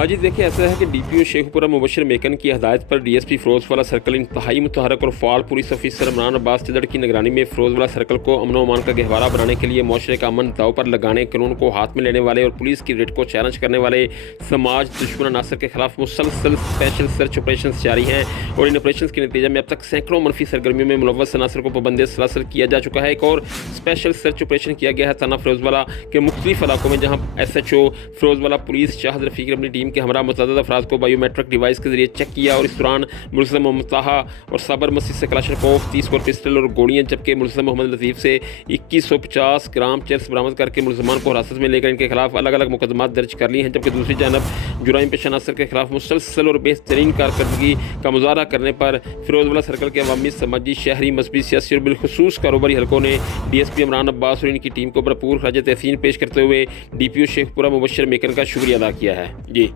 हाँ जी, देखिए ऐसा है कि डीपीओ शेखपुरा मुबशर मेकन की हदायत पर डीएसपी फिरोजवाला सर्कल इंतहाई मुतहरक और फाल पुलिस ऑफिसर इमरान अब्बास चिदड़ की निगरानी में फिरोजवाला सर्कल को अमन व अमान का गहवारा बनाने के लिए मुआशरे का अमन दाव पर लगाने, कानून को हाथ में लेने वाले और पुलिस की रेट को चैलेंज करने वाले समाज दुश्मन अनासर के खिलाफ मुसलसल स्पेशल सर्च ऑपरेशन जारी हैं और इन ऑपरेशन के नतीजे में अब तक सैकड़ों मनफी सरगर्मियों में मुलव्वस अनासर को पाबंदी सलासल किया जा चुका है। एक और स्पेशल सर्च ऑपरेशन किया गया है थाना फिरोजवाला के मुख्तलिफ इलाकों में, जहाँ SHO फिरोजवाला पुलिस शाहिद रफीक अपनी टीम के हमरा मुतअद्दिद अफराद को बायोमेट्रिक डिवाइस के जरिए चेक किया और इस दौरान मुलज़म मोहम्मद ताहा और साबर मस्जिद से कलाशनकोफ 30 कोर पिस्टल और गोलियां, जबकि मुलज़म मोहम्मद लतीफ़ से 2150 ग्राम चरस बरामद करके मुलज़मान को हिरासत में लेकर इनके खिलाफ अलग अलग मुकदमात दर्ज कर लिए हैं। जबकि दूसरी जानब जुराइम पेशा अनासर के खिलाफ मुसलसल और बेहतरीन कारकर्दगी का मुजाहरा करने पर फिरोजवाला सर्कल के अवामी, समाजी, शहरी, मजहबी, सियासी और बिलखुसूस कारोबारी हलकों ने DSP इमरान अब्बास और इनकी टीम को भरपूर खराज तहसीन पेश करते हुए DPO शेखपुरा मुबशर मेकन का शुक्रिया अदा किया है। जी।